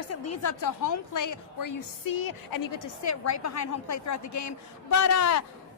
course, it leads up to home plate where you see and you get to sit right behind home plate throughout the game. But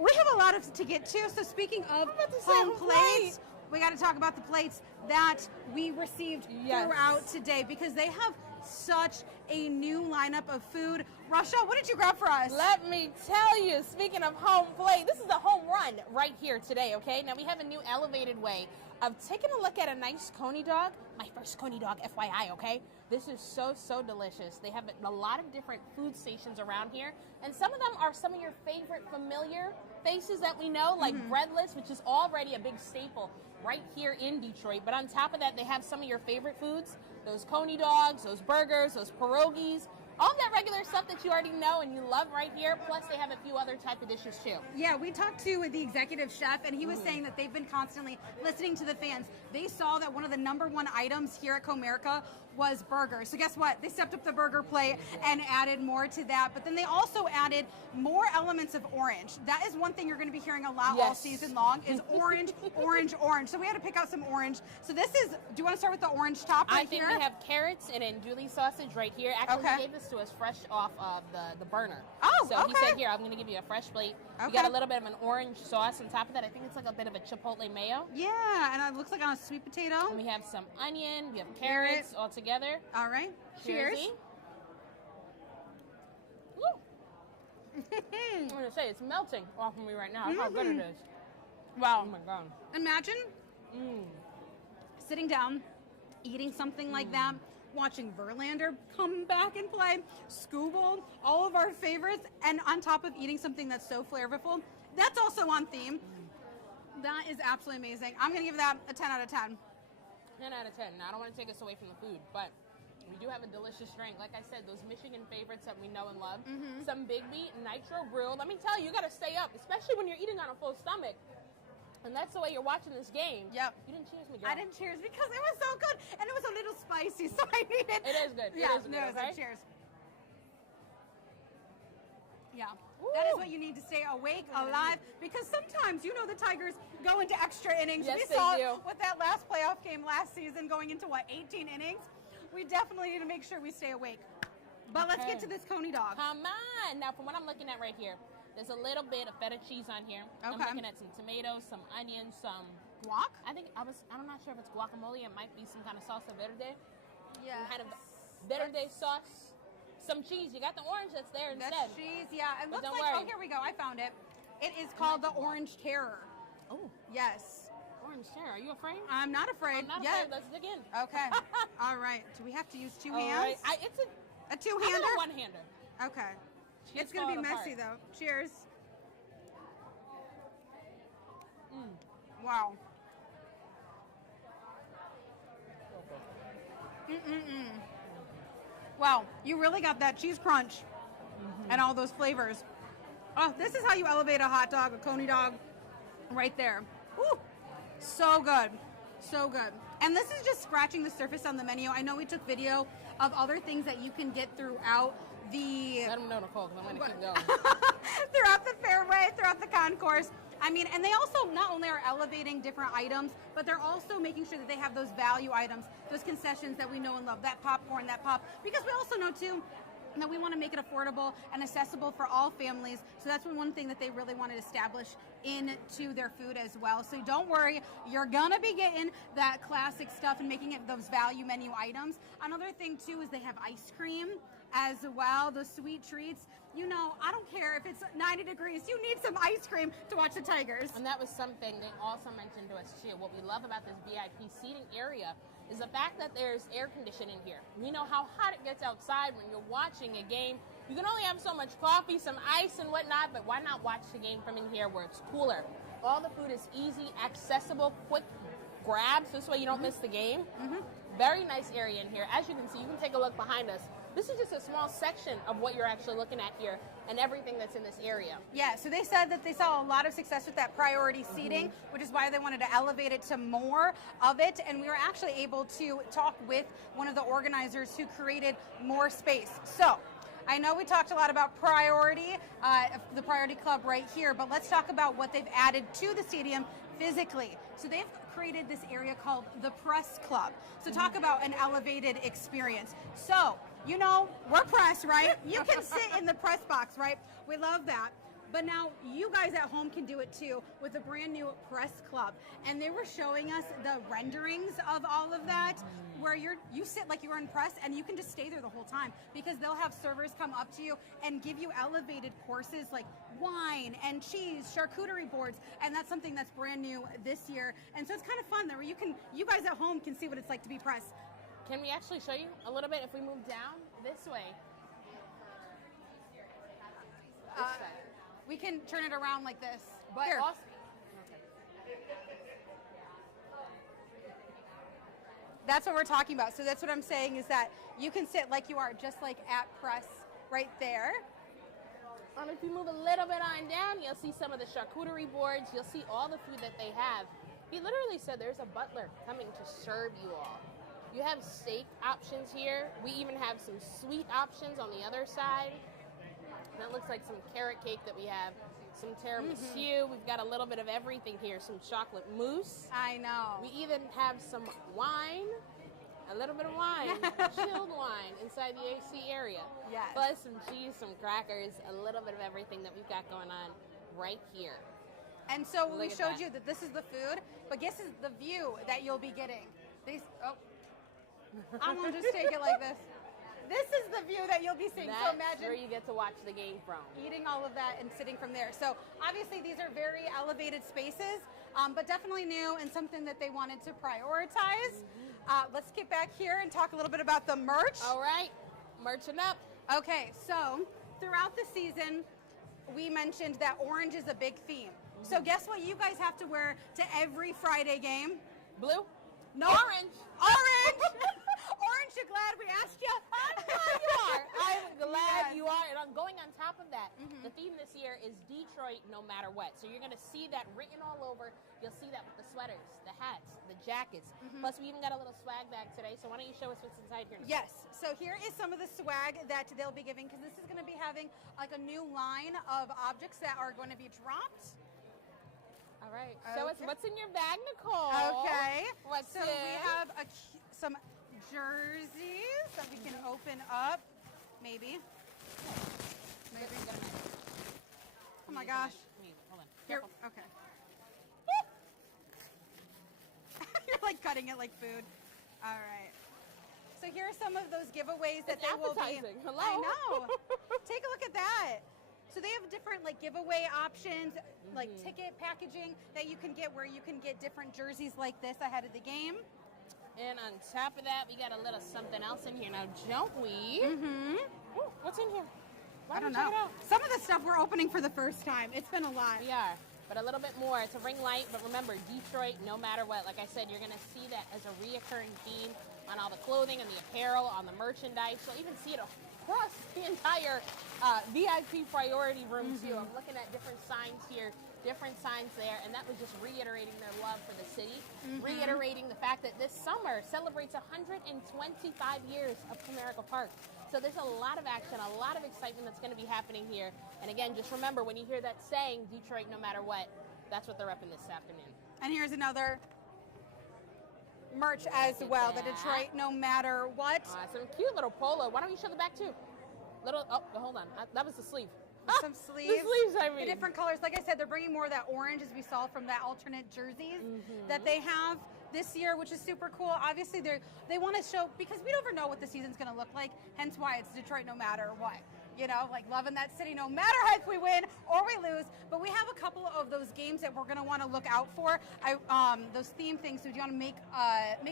we have a lot to get to. So speaking of home plates, we got to talk about the plates that we received throughout today because they have such a new lineup of food. Rochelle, what did you grab for us? Let me tell you, speaking of home plate, this is a home run right here today, okay? Now we have a new elevated way of taking a look at a nice coney dog. My first coney dog, FYI, okay? This is so, so delicious. They have a lot of different food stations around here, and some of them are some of your favorite familiar faces that we know, like Breadless, which is already a big staple right here in Detroit. But on top of that, they have some of your favorite foods, those coney dogs, those burgers, those pierogies, all that regular stuff that you already know and you love right here. Plus, they have a few other type of dishes, too. Yeah, we talked to the executive chef, and he was saying that they've been constantly listening to the fans. They saw that one of the #1 items here at Comerica was burgers. So guess what? They stepped up the burger plate and added more to that. But then they also added more elements of orange. That is one thing you're going to be hearing a lot all season long is orange, orange, orange. So we had to pick out some orange. So this is, do you want to start with the orange top right here? I think we have carrots and andouille sausage right here. Actually, he gave this to us fresh off of the burner. Oh, so he said, here, I'm going to give you a fresh plate. You got a little bit of an orange sauce on top of that. I think it's like a bit of a chipotle mayo. Yeah, and it looks like on a sweet potato. And we have some onion. We have carrots all together. All right. Cheers. I'm going to say, it's melting off of me right now. How good it is. Wow. Oh, my God. Imagine sitting down, eating something like that, watching Verlander come back and play, Scooble, all of our favorites, and on top of eating something that's so flavorful. That's also on theme. That is absolutely amazing. I'm going to give that a 10 out of 10. 10 out of 10. Now, I don't want to take us away from the food, but we do have a delicious drink. Like I said, those Michigan favorites that we know and love. Some Big Beat, Nitro Brewed. Let me tell you, you got to stay up, especially when you're eating on a full stomach. And that's the way you're watching this game. Yep. You didn't cheers me, girl. I didn't cheers because it was so good. And it was a little spicy, so I needed... It is good. Yeah, it is good, okay? Cheers. Yeah. Woo. That is what you need to stay awake, alive, because sometimes, you know, the Tigers go into extra innings. Yes, we saw they do. with that last playoff game last season going into, 18 innings? We definitely need to make sure we stay awake. But let's get to this coney dog. Come on. Now, from what I'm looking at right here, there's a little bit of feta cheese on here. Okay. I'm looking at some tomatoes, some onions, some... Guac? I'm not sure if it's guacamole. It might be some kind of salsa verde. Yeah. Some kind of verde sauce. Some cheese. You got the orange that's there instead. That's cheese, yeah. It But looks don't like, worry. oh, here we go. I found it. It is called the Orange Terror. Oh. Yes. Orange terror. Are you afraid? I'm not afraid. I'm not afraid. Let's dig in. Okay. All right. Do we have to use two All hands? right. It's a two-hander? a one-hander. Okay. Cheers, It's going to be fall messy, apart. though. Cheers. Wow. Wow, you really got that cheese crunch and all those flavors. Oh, this is how you elevate a hot dog, a coney dog, right there. Woo! So good. So good. And this is just scratching the surface on the menu. I know we took video of other things that you can get throughout the... Let them know, Nicole, because I'm going to keep going. throughout the fairway, throughout the concourse. I mean, and they also not only are elevating different items, but they're also making sure that they have those value items, those concessions that we know and love, that popcorn, that pop. Because we also know, too, that we want to make it affordable and accessible for all families. So that's one thing that they really want to establish into their food as well. So don't worry, you're going to be getting that classic stuff and making it those value menu items. Another thing, too, is they have ice cream as well, those sweet treats. You know, I don't care if it's 90 degrees. You need some ice cream to watch the Tigers. And that was something they also mentioned to us, too. What we love about this VIP seating area is the fact that there's air conditioning here. We know how hot it gets outside when you're watching a game. You can only have so much coffee, some ice and whatnot, but why not watch the game from in here where it's cooler? All the food is easy, accessible, quick grabs. This way you don't miss the game. Very nice area in here. As you can see, you can take a look behind us. This is just a small section of what you're actually looking at here and everything that's in this area. Yeah, so they said that they saw a lot of success with that priority seating, which is why they wanted to elevate it to more of it. And we were actually able to talk with one of the organizers who created more space. So I know we talked a lot about priority, the Priority Club right here, but let's talk about what they've added to the stadium physically. So they've created this area called the Press Club. So talk about an elevated experience. So you know, we're press, right? You can sit in the press box, right? We love that. But now you guys at home can do it too with a brand new press club. And they were showing us the renderings of all of that, where you sit like you're in press and you can just stay there the whole time, because they'll have servers come up to you and give you elevated courses like wine and cheese, charcuterie boards, and that's something that's brand new this year. And so it's kind of fun there where you guys at home can see what it's like to be press. Can we actually show you a little bit if we move down this way? This side. We can turn it around like this. But Here. also, That's what we're talking about. So that's what I'm saying, is that you can sit like you are, just like at press right there. and if you move a little bit on down, you'll see some of the charcuterie boards. You'll see all the food that they have. He literally said there's a butler coming to serve you all. You have steak options here. We even have some sweet options on the other side. That looks like some carrot cake that we have. Some tiramisu. We've got a little bit of everything here. Some chocolate mousse. I know. We even have some wine. A little bit of wine. Chilled wine inside the AC area. Yes. Plus some cheese, some crackers, a little bit of everything that we've got going on right here. And so we Look at showed that. you that this is the food, but guess is the view that you'll be getting. I'm gonna just take it like this. This is the view that you'll be seeing. That's So imagine where you get to watch the game from. eating all of that and sitting from there. So obviously these are very elevated spaces, but definitely new and something that they wanted to prioritize. Let's get back here and talk a little bit about the merch. All right, merching up. Okay, so throughout the season, we mentioned that orange is a big theme. So guess what you guys have to wear to every Friday game? Blue? No. Orange. Orange! Orange, you're glad we asked you? I'm glad you are. I'm glad Yes. you are. And I'm going on top of that. The theme this year is Detroit no matter what. So you're going to see that written all over. You'll see that with the sweaters, the hats, the jackets. Plus, we even got a little swag bag today. So why don't you show us what's inside here? Yes. So here is some of the swag that they'll be giving, because this is going to be having like a new line of objects that are going to be dropped. All right. Show us Okay. what's in your bag, Nicole. Okay. What's so in? we have some jerseys that we can open up. Maybe. Oh my gosh. Hold on. Here. Careful. Okay. You're like cutting it like food. All right. So here are some of those giveaways that It's they will be. appetizing. Hello. I know. Take a look at that. So they have different like giveaway options, like ticket packaging that you can get, where you can get different jerseys like this ahead of the game. And on top of that, we got a little something else in here now, don't we? Mm-hmm. Ooh, what's in here? Why I don't we check know. it out? Some of the stuff we're opening for the first time. It's been a lot. We are, but a little bit more. It's a ring light, but remember, Detroit, no matter what. Like I said, you're going to see that as a reoccurring theme on all the clothing and the apparel, on the merchandise. You'll even see it across the entire VIP priority room, too. I'm looking at different signs here, different signs there, and that was just reiterating their love for the city, reiterating the fact that this summer celebrates 125 years of Comerica Park. So there's a lot of action, a lot of excitement that's going to be happening here. And again, just remember, when you hear that saying, Detroit no matter what, that's what they're repping this afternoon. And here's another merch as well. The that. Detroit no matter what. Some cute little polo. Why don't you show the back too? Hold on. That was the sleeve. Some sleeves. The sleeves, I mean. The different colors. Like I said, they're bringing more of that orange, as we saw from that alternate jerseys that they have this year, which is super cool. Obviously, they want to show, because we never know what the season's going to look like, hence why it's Detroit no matter what. You know, like loving that city no matter if we win or we lose. But we have a couple of those games that we're going to want to look out for. Those theme things. So you want to make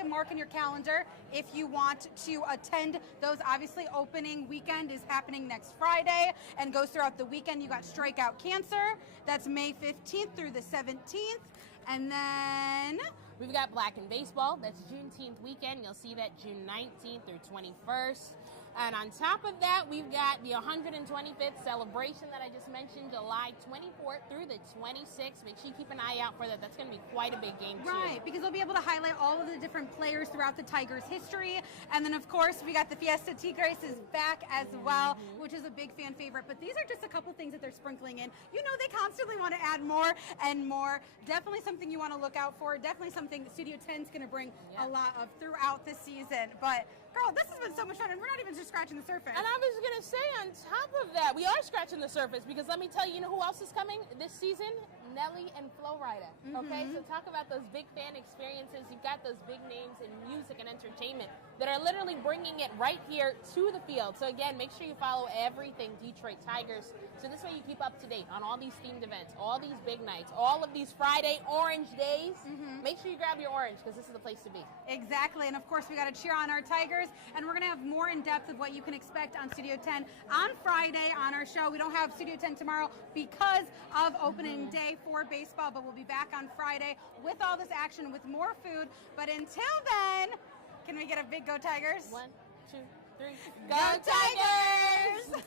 a mark in your calendar if you want to attend those. Obviously, opening weekend is happening next Friday and goes throughout the weekend. You got Strikeout Cancer. That's May 15th through the 17th. And then We've got Black in Baseball. That's Juneteenth weekend. You'll see that June 19th through 21st. And on top of that, we've got the 125th celebration that I just mentioned, July 24th through the 26th. Make sure you keep an eye out for that. That's going to be quite a big game, too. Right, because they'll be able to highlight all of the different players throughout the Tigers' history. And then, of course, we got the Fiesta Tigres is back as well, which is a big fan favorite. But these are just a couple things that they're sprinkling in. You know, they constantly want to add more and more. Definitely something you want to look out for. Definitely something Studio 10 is going to bring a lot of throughout the season. But Girl, this has been so much fun, and we're not even just scratching the surface. And I was going to say, on top of that, we are scratching the surface because let me tell you, who else is coming this season? Nelly and Flo Rida. Okay, so talk about those big fan experiences. You've got those big names in music and entertainment that are literally bringing it right here to the field. So again, make sure you follow everything Detroit Tigers. So this way you keep up to date on all these themed events, all these big nights, all of these Friday orange days. Make sure you grab your orange because this is the place to be. Exactly, and of course we got to cheer on our Tigers, and we're going to have more in depth of what you can expect on Studio 10 on Friday on our show. We don't have Studio 10 tomorrow because of opening day for baseball, but we'll be back on Friday with all this action, with more food. But until then, can we get a big Go Tigers? 1, 2, 3. Go Tigers!